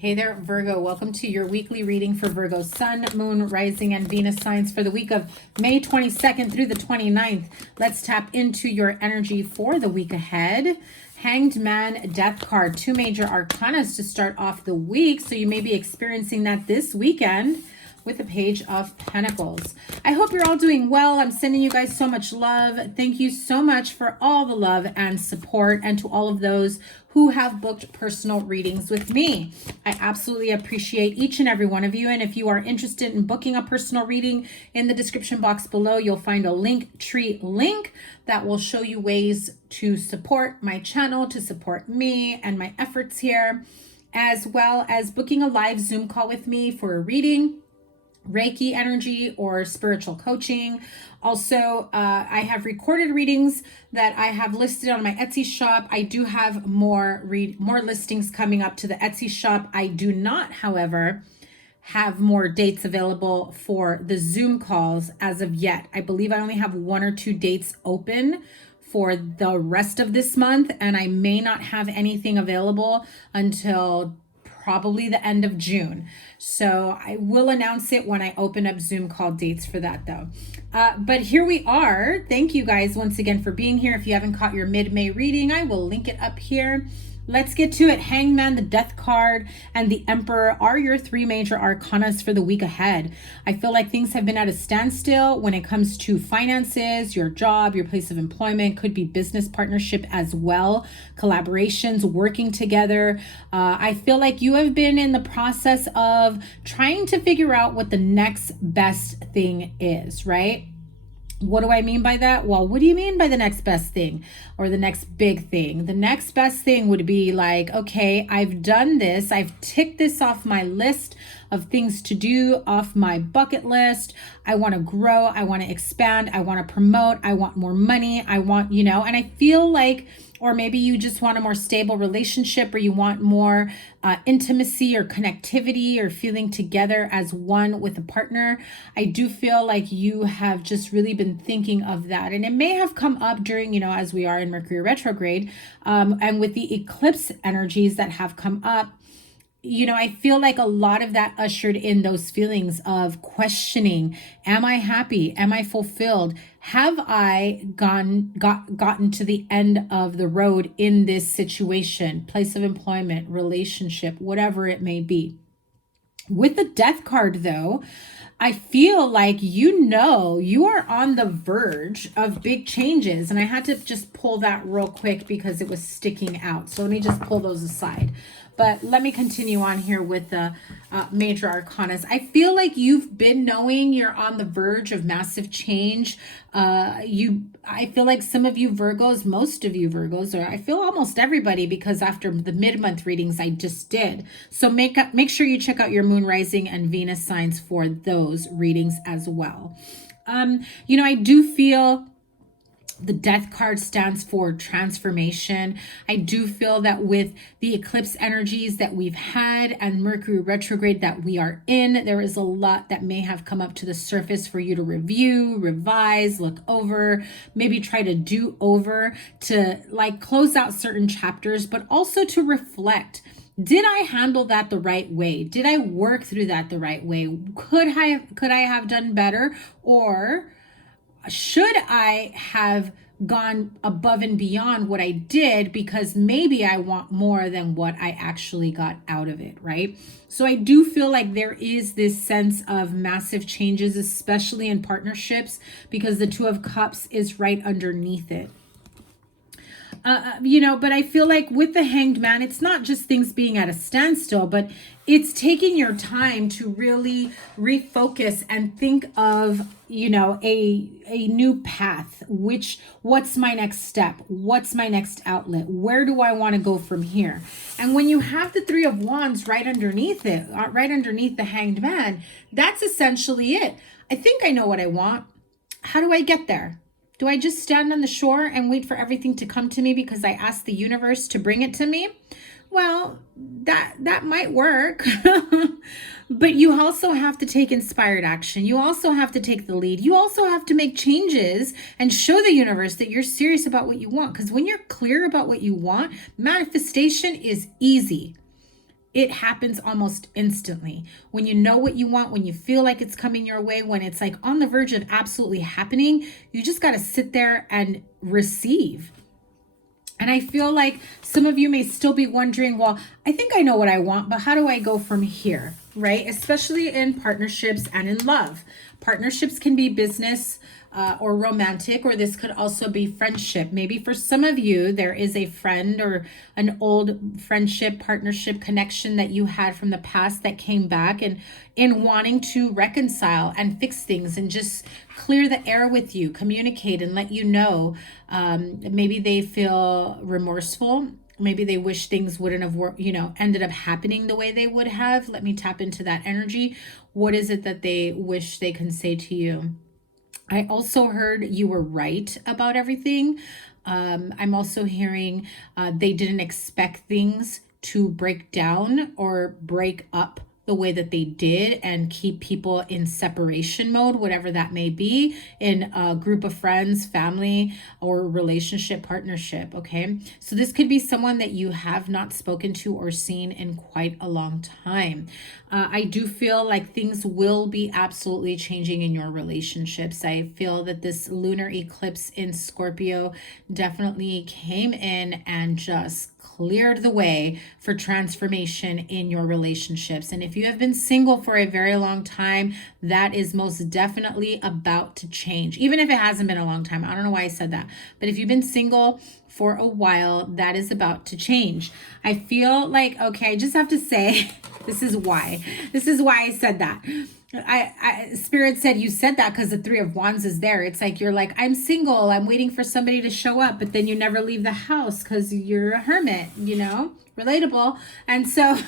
Hey there, Virgo. Welcome to your weekly reading for Virgo Sun, Moon, Rising, and Venus signs for the week of May 22nd through the 29th. Let's tap into your energy for the week ahead. Hanged Man, Death card, two major arcanas to start off the week. So you may be experiencing that this weekend with the Page of Pentacles. I hope you're all doing well. I'm sending you guys so much love. Thank you so much for all the love and support, and to all of those who have booked personal readings with me. I absolutely appreciate each and every one of you. And if you are interested in booking a personal reading, in the description box below, you'll find a Linktree link that will show you ways to support my channel, to support me and my efforts here, as well as booking a live Zoom call with me for a reading, Reiki energy, or spiritual coaching. Also, I have recorded readings that I have listed on my Etsy shop. I do have more listings coming up to the Etsy shop. I do not, however, have more dates available for the Zoom calls as of yet. I believe I only have 1 or 2 dates open for the rest of this month, and I may not have anything available until probably the end of June. So I will announce it when I open up Zoom call dates for that though. But here we are. Thank you guys once again for being here. If you haven't caught your mid-May reading, I will link it up here. Let's get to it. Hangman, the Death card, and the Emperor are your 3 major arcanas for the week ahead. I feel like things have been at a standstill when it comes to finances, your job, your place of employment, could be business partnership as well, collaborations, working together. I feel like you have been in the process of trying to figure out what the next best thing is, right? What do I mean by that? Well, what do you mean by the next best thing or the next big thing? The next best thing would be like, okay, I've done this. I've ticked this off my list of things to do, off my bucket list. I want to grow. I want to expand. I want to promote. I want more money. I want, and I feel like, or maybe you just want a more stable relationship, or you want more intimacy or connectivity, or feeling together as one with a partner. I do feel like you have just really been thinking of that. And it may have come up during, as we are in Mercury retrograde, and with the eclipse energies that have come up. I feel like a lot of that ushered in those feelings of questioning. Am I happy? Am I fulfilled? Have I gotten to the end of the road in this situation, place of employment, relationship, whatever it may be? With the Death card, though, I feel like you are on the verge of big changes. And I had to just pull that real quick because it was sticking out. So let me just pull those aside. But let me continue on here with the major arcanas. I feel like you've been knowing you're on the verge of massive change. I feel like some of you Virgos, most of you Virgos, or I feel almost everybody, because after the mid-month readings I just did. So make sure you check out your Moon, Rising, and Venus signs for those readings as well. I do feel the Death card stands for transformation. I do feel that with the eclipse energies that we've had and Mercury retrograde that we are in, there is a lot that may have come up to the surface for you to review, revise, look over, maybe try to do over, to like close out certain chapters, but also to reflect. Did I handle that the right way? Did I work through that the right way? Could I have done better? Or should I have gone above and beyond what I did, because maybe I want more than what I actually got out of it, right? So I do feel like there is this sense of massive changes, especially in partnerships, because the Two of Cups is right underneath it. But I feel like with the Hanged Man, it's not just things being at a standstill, but it's taking your time to really refocus and think of, a new path. What's my next step? What's my next outlet? Where do I want to go from here? And when you have the Three of Wands right underneath it, right underneath the Hanged Man, that's essentially it. I think I know what I want. How do I get there? Do I just stand on the shore and wait for everything to come to me because I asked the universe to bring it to me? Well, that might work. But you also have to take inspired action. You also have to take the lead. You also have to make changes and show the universe that you're serious about what you want. Because when you're clear about what you want, manifestation is easy. it happens almost instantly. When you know what you want, when you feel like it's coming your way, when it's like on the verge of absolutely happening, you just got to sit there and receive. And I feel like some of you may still be wondering, well, I think I know what I want, but how do I go from here, right? Especially in partnerships and in love. Partnerships can be business or romantic, or this could also be friendship. Maybe for some of you, there is a friend or an old friendship, partnership connection that you had from the past that came back, and in wanting to reconcile and fix things and just clear the air with you, communicate and let you know. Maybe they feel remorseful. Maybe they wish things wouldn't have ended up happening the way they would have. Let me tap into that energy. What is it that they wish they can say to you? I also heard you were right about everything. I'm also hearing they didn't expect things to break down or break up the way that they did and keep people in separation mode, whatever that may be, in a group of friends, family, or relationship, partnership. Okay, so this could be someone that you have not spoken to or seen in quite a long time. I do feel like things will be absolutely changing in your relationships. I feel that this lunar eclipse in Scorpio definitely came in and just cleared the way for transformation in your relationships. And if you have been single for a very long time, that is most definitely about to change. Even if it hasn't been a long time. I don't know why I said that. But if you've been single for a while, that is about to change. I feel like, okay, I just have to say, this is why I said that. Spirit said you said that because the Three of Wands is there. It's like you're like, I'm single, I'm waiting for somebody to show up, but then you never leave the house because you're a hermit, relatable. And so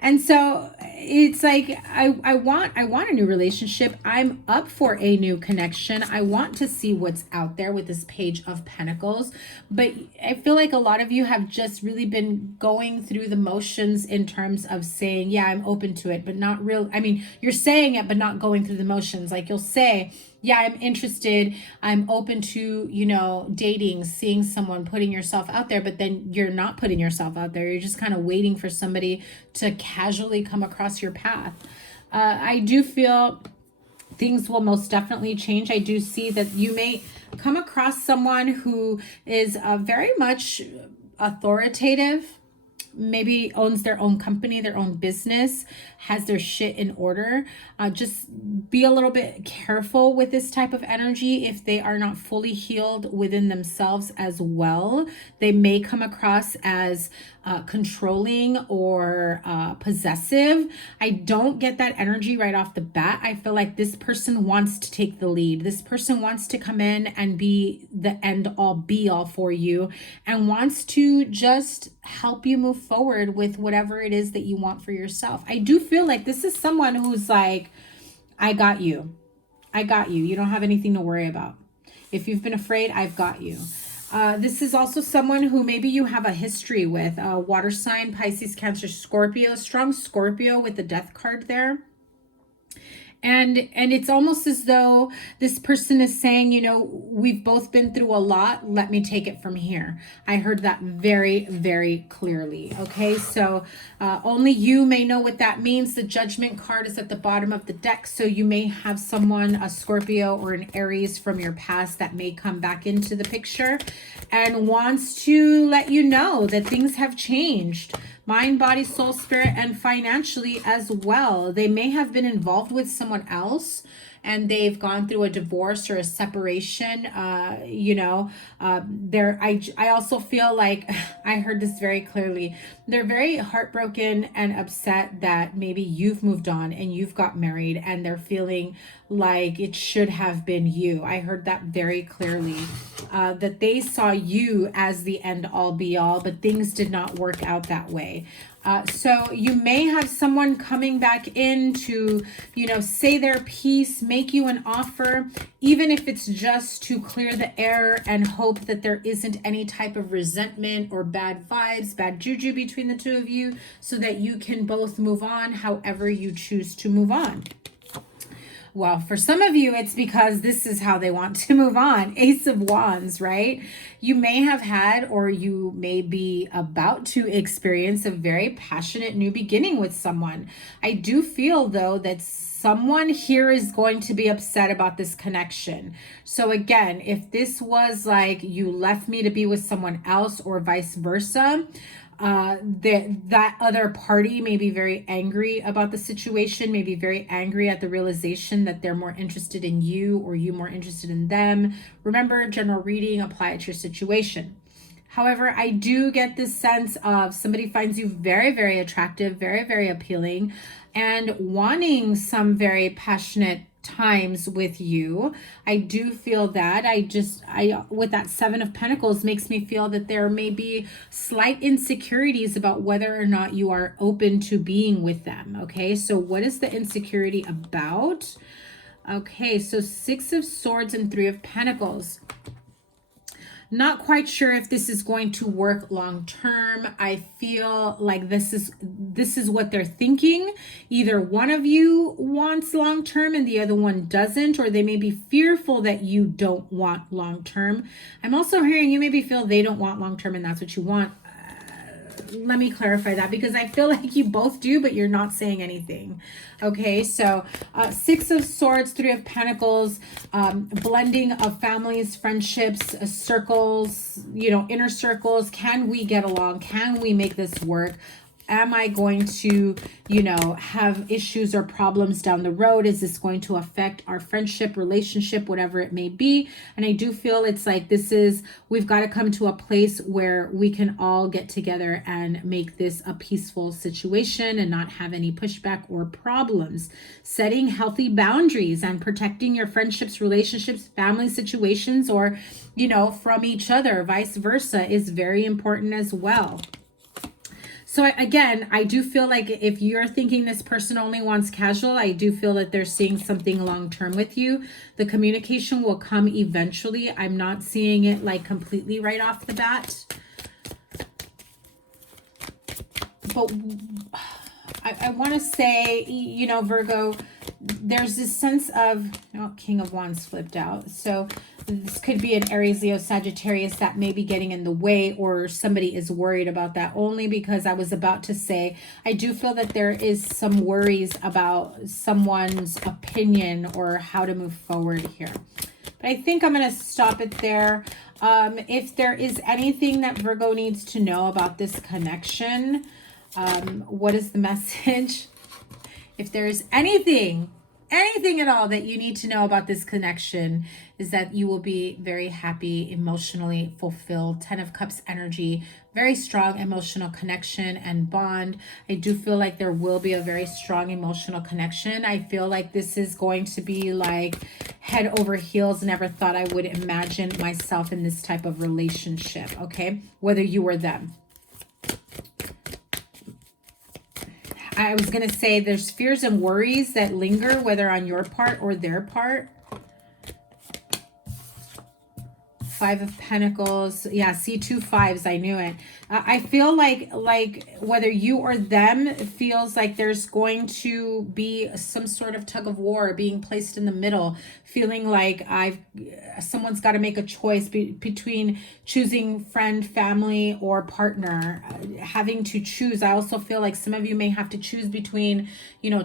and so it's like I want a new relationship. I'm up for a new connection. I want to see what's out there with this Page of Pentacles. But I feel like a lot of you have just really been going through the motions in terms of saying, yeah, I'm open to it, but not real. I mean, you're saying it, but not going through the motions. Like you'll say, yeah, I'm interested. I'm open to, dating, seeing someone, putting yourself out there, but then you're not putting yourself out there. You're just kind of waiting for somebody to casually come across your path. I do feel things will most definitely change. I do see that you may come across someone who is very much authoritative, maybe owns their own company, their own business, has their shit in order. Just be a little bit careful with this type of energy if they are not fully healed within themselves as well. They may come across as controlling or possessive. I don't get that energy right off the bat. I feel like this person wants to take the lead. This person wants to come in and be the end all be all for you and wants to just help you move forward with whatever it is that you want for yourself. I do feel like this is someone who's like, I got you. I got you. You don't have anything to worry about. If you've been afraid, I've got you. This is also someone who maybe you have a history with. Water sign, Pisces, Cancer, Scorpio. Strong Scorpio with the Death card there. And it's almost as though this person is saying, we've both been through a lot. Let me take it from here. I heard that very, very clearly. Okay, so only you may know what that means. The Judgment card is at the bottom of the deck. So you may have someone, a Scorpio or an Aries from your past that may come back into the picture and wants to let you know that things have changed. Mind, body, soul, spirit, and financially as well. They may have been involved with someone else and they've gone through a divorce or a separation. I also feel like I heard this very clearly. They're very heartbroken and upset that maybe you've moved on and you've got married and they're feeling like it should have been you. I heard that very clearly, that they saw you as the end all be all, but things did not work out that way. So you may have someone coming back in to, say their piece, make you an offer, even if it's just to clear the air and hope that there isn't any type of resentment or bad vibes, bad juju between the two of you, so that you can both move on however you choose to move on. Well, for some of you, it's because this is how they want to move on. Ace of Wands, right? You may have had, or you may be about to experience a very passionate new beginning with someone. I do feel, though, that someone here is going to be upset about this connection. So again, if this was like you left me to be with someone else or vice versa, that other party may be very angry about the situation, may be very angry at the realization that they're more interested in you or you more interested in them. Remember, general reading, apply it to your situation. However, I do get this sense of somebody finds you very, very attractive, very, very appealing, and wanting some very passionate times with you. I do feel that. I with that Seven of Pentacles makes me feel that there may be slight insecurities about whether or not you are open to being with them. Okay, so what is the insecurity about? Okay, so Six of Swords and Three of Pentacles. Not quite sure if this is going to work long term. I feel like this is what they're thinking. Either one of you wants long term and the other one doesn't, or they may be fearful that you don't want long term. I'm also hearing you maybe feel they don't want long term and that's what you want. Let me clarify that, because I feel like you both do, but you're not saying anything. Okay, so Six of Swords, Three of Pentacles, blending of families, friendships, circles, inner circles. Can we get along? Can we make this work? Am I going to, have issues or problems down the road? Is this going to affect our friendship, relationship, whatever it may be? And I do feel it's like we've got to come to a place where we can all get together and make this a peaceful situation and not have any pushback or problems. Setting healthy boundaries and protecting your friendships, relationships, family situations, or, from each other, vice versa, is very important as well. So again, I do feel like if you're thinking this person only wants casual, I do feel that they're seeing something long-term with you. The communication will come eventually. I'm not seeing it like completely right off the bat. But I want to say, Virgo, there's this sense of, King of Wands flipped out. So this could be an Aries, Leo, Sagittarius that may be getting in the way, or somebody is worried about that, only because I was about to say, I do feel that there is some worries about someone's opinion or how to move forward here. But I think I'm going to stop it there. If there is anything that Virgo needs to know about this connection, what is the message? If there's anything at all that you need to know about this connection, is that you will be very happy, emotionally fulfilled. 10 of Cups energy, very strong emotional connection and bond. I do feel like there will be a very strong emotional connection. I feel like this is going to be like head over heels. Never thought I would imagine myself in this type of relationship, okay? Whether you or them. I was going to say there's fears and worries that linger, whether on your part or their part. Five of Pentacles. Yeah, see, 2 5s. I knew it. I feel like whether you or them feels like there's going to be some sort of tug of war being placed in the middle, feeling like someone's got to make a choice between choosing friend, family, or partner, having to choose. I also feel like some of you may have to choose between,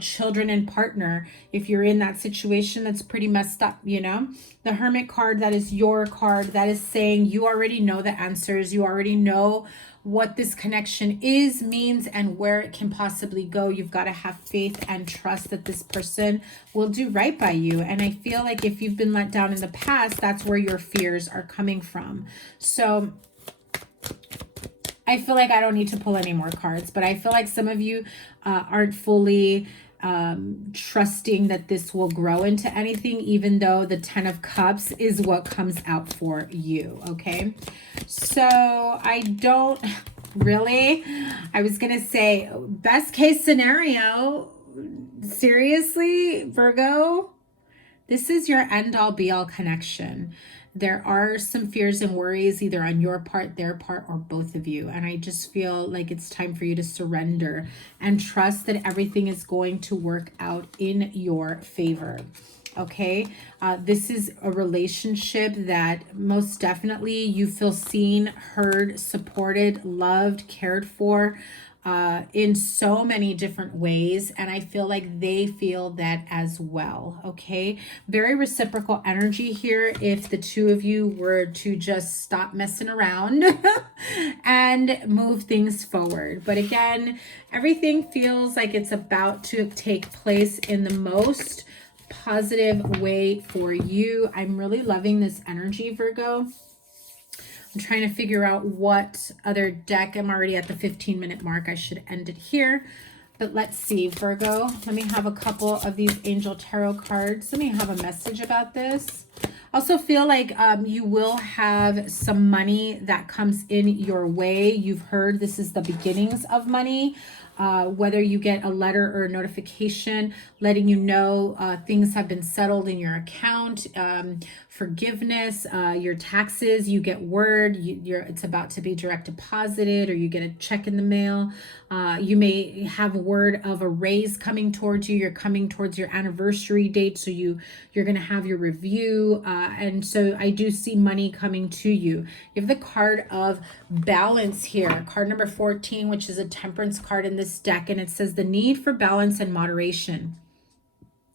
children and partner. If you're in that situation, that's pretty messed up, The Hermit card, that is your card. That is saying you already know the answers. You already know what this connection is, means, and where it can possibly go. You've got to have faith and trust that this person will do right by you. And I feel like if you've been let down in the past, that's where your fears are coming from. So I feel like I don't need to pull any more cards, but I feel like some of you aren't fully trusting that this will grow into anything, even though the 10 of Cups is what comes out for you. Okay, so I don't really, I was gonna say best case scenario, seriously, Virgo, this is your end all be all connection. there are some fears and worries either on your part, their part, or both of you. And I just feel like it's time for you to surrender and trust that everything is going to work out in your favor. Okay, this is a relationship that most definitely you feel seen, heard, supported, loved, cared for in so many different ways. And I feel like they feel that as well. Okay, very reciprocal energy here if the two of you were to just stop messing around and move things forward. But again, everything feels like it's about to take place in the most positive way for you. I'm really loving this energy, Virgo. I'm trying to figure out what other deck. I'm already at the 15-minute mark. I should end it here. But let's see, Virgo. Let me have a couple of these Angel Tarot cards. Let me have a message about this. Also feel like you will have some money that comes in your way. You've heard this is the beginnings of money. Whether you get a letter or a notification letting you know things have been settled in your account, forgiveness, your taxes, you get word, it's about to be direct deposited, or you get a check in the mail. You may have word of a raise coming towards you. You're coming towards your anniversary date, so you're going to have your review. And so I do see money coming to you. You have the card of balance here, card number 14, which is a temperance card in this deck. And it says the need for balance and moderation,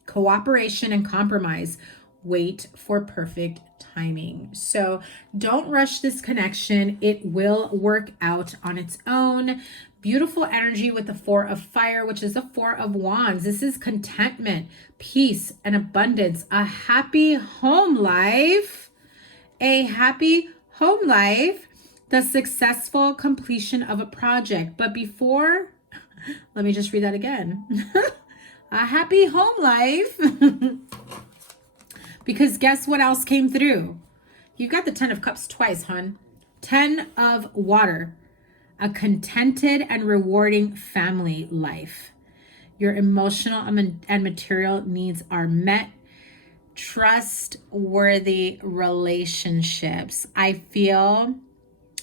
cooperation and compromise. Wait for perfect timing. So don't rush this connection. It will work out on its own. Beautiful energy with the 4 of fire, which is the 4 of wands. This is contentment, peace, and abundance. A happy home life. A happy home life. The successful completion of a project. But before, let me just read that again. A happy home life. Because guess what else came through? You've got the 10 of cups twice, hon. 10 of water. A contented and rewarding family life. Your emotional and material needs are met. Trustworthy relationships. I feel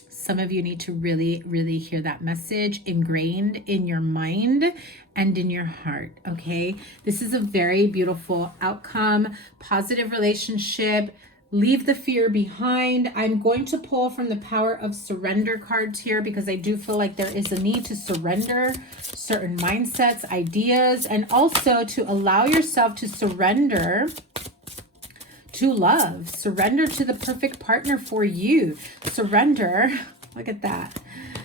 some of you need to really, really hear that message ingrained in your mind and in your heart, okay? This is a very beautiful outcome, positive relationship. Leave the fear behind. I'm going to pull from the power of surrender cards here because I do feel like there is a need to surrender certain mindsets, ideas, and also to allow yourself to surrender to love. Surrender to the perfect partner for you. Surrender. Look at that.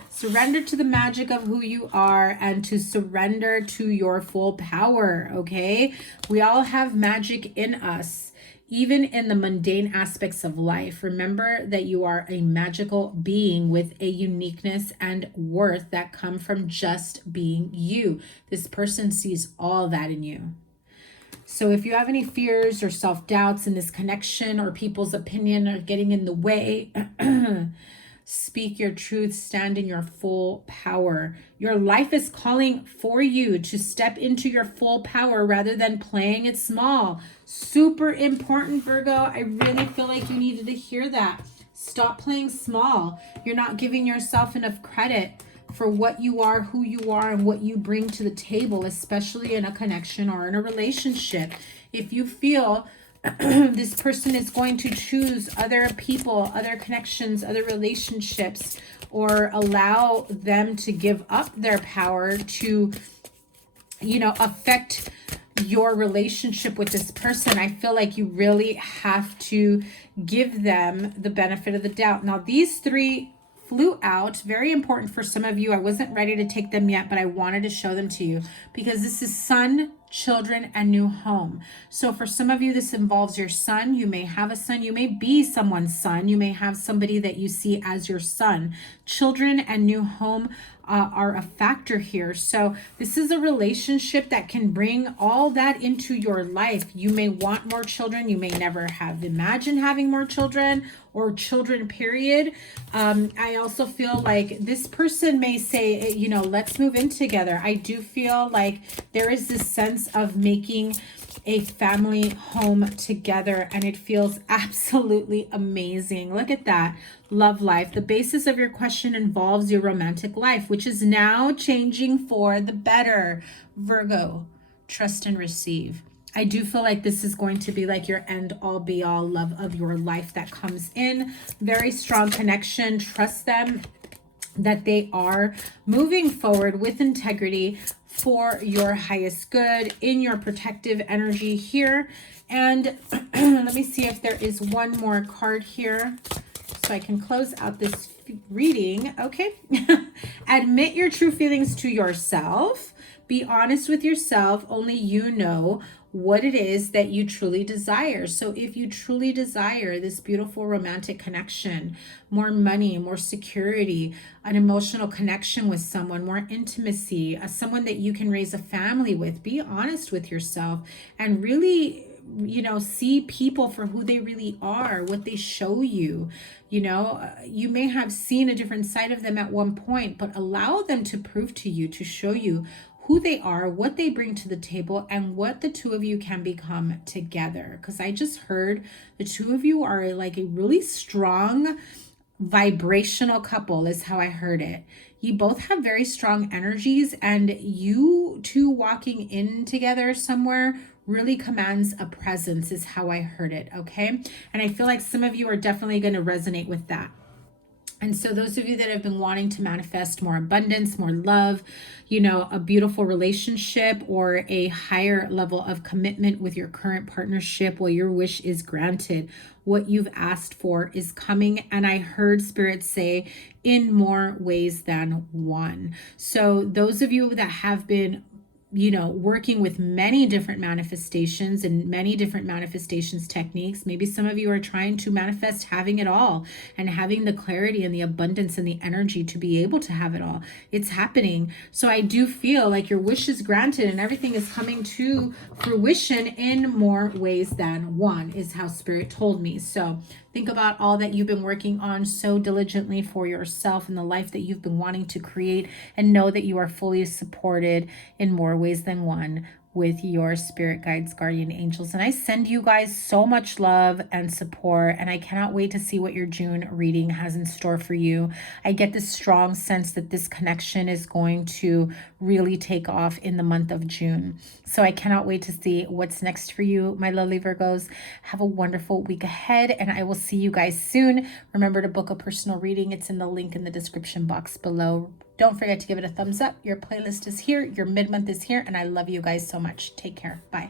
Surrender to the magic of who you are and to surrender to your full power, okay? We all have magic in us, even in the mundane aspects of life. Remember that you are a magical being with a uniqueness and worth that come from just being you. This person sees all that in you. So if you have any fears or self-doubts in this connection, or people's opinion are getting in the way, speak your truth, stand in your full power. Your life is calling for you to step into your full power rather than playing it small. Super important, Virgo. I really feel like you needed to hear that. Stop playing small. You're not giving yourself enough credit for what you are, who you are, and what you bring to the table, especially in a connection or in a relationship. If you feel this person is going to choose other people, other connections, other relationships, or allow them to give up their power to, affect your relationship with this person, I feel like you really have to give them the benefit of the doubt. Now, these 3 flew out. Very important for some of you. I wasn't ready to take them yet, but I wanted to show them to you because this is sun, children, and new home. So for some of you, this involves your son. You may have a son. You may be someone's son. You may have somebody that you see as your son. Children and new home are a factor here. So this is a relationship that can bring all that into your life. You may want more children. You may never have imagined having more children or children, period. I also feel like this person may say, let's move in together. I do feel like there is this sense of making a family home together, and it feels absolutely amazing. Look at that. Love life. The basis of your question involves your romantic life, which is now changing for the better. Virgo, trust and receive. I do feel like this is going to be like your end all be all love of your life that comes in. Very strong connection. Trust them that they are moving forward with integrity for your highest good in your protective energy here. And let me see if there is one more card here so I can close out this reading. Okay. Admit your true feelings to yourself. Be honest with yourself. Only you know what it is that you truly desire. So if you truly desire this beautiful romantic connection, more money, more security, an emotional connection with someone, more intimacy, someone that you can raise a family with, be honest with yourself and really, you know, see people for who they really are, what they show you. You know, you may have seen a different side of them at one point, but allow them to prove to you, to show you who they are, what they bring to the table, and what the two of you can become together. Because I just heard the two of you are like a really strong vibrational couple is how I heard it. You both have very strong energies, and you two walking in together somewhere really commands a presence is how I heard it. Okay. And I feel like some of you are definitely going to resonate with that. And so those of you that have been wanting to manifest more abundance, more love, you know, a beautiful relationship or a higher level of commitment with your current partnership, well, your wish is granted. What you've asked for is coming. And I heard Spirit say in more ways than one. So those of you that have been, you know, working with many different manifestations and many different manifestations techniques. Maybe some of you are trying to manifest having it all and having the clarity and the abundance and the energy to be able to have it all. It's happening. So I do feel like your wish is granted and everything is coming to fruition in more ways than one is how Spirit told me. So think about all that you've been working on so diligently for yourself and the life that you've been wanting to create, and know that you are fully supported in more ways than one with your spirit guides, guardian angels. And I send you guys so much love and support, and I cannot wait to see what your June reading has in store for you. I get this strong sense that this connection is going to really take off in the month of June. So I cannot wait to see what's next for you, my lovely Virgos. Have a wonderful week ahead, and I will see you guys soon. Remember to book a personal reading. It's in the link in the description box below. Don't forget to give it a thumbs up. Your playlist is here. Your mid-month is here. And I love you guys so much. Take care. Bye.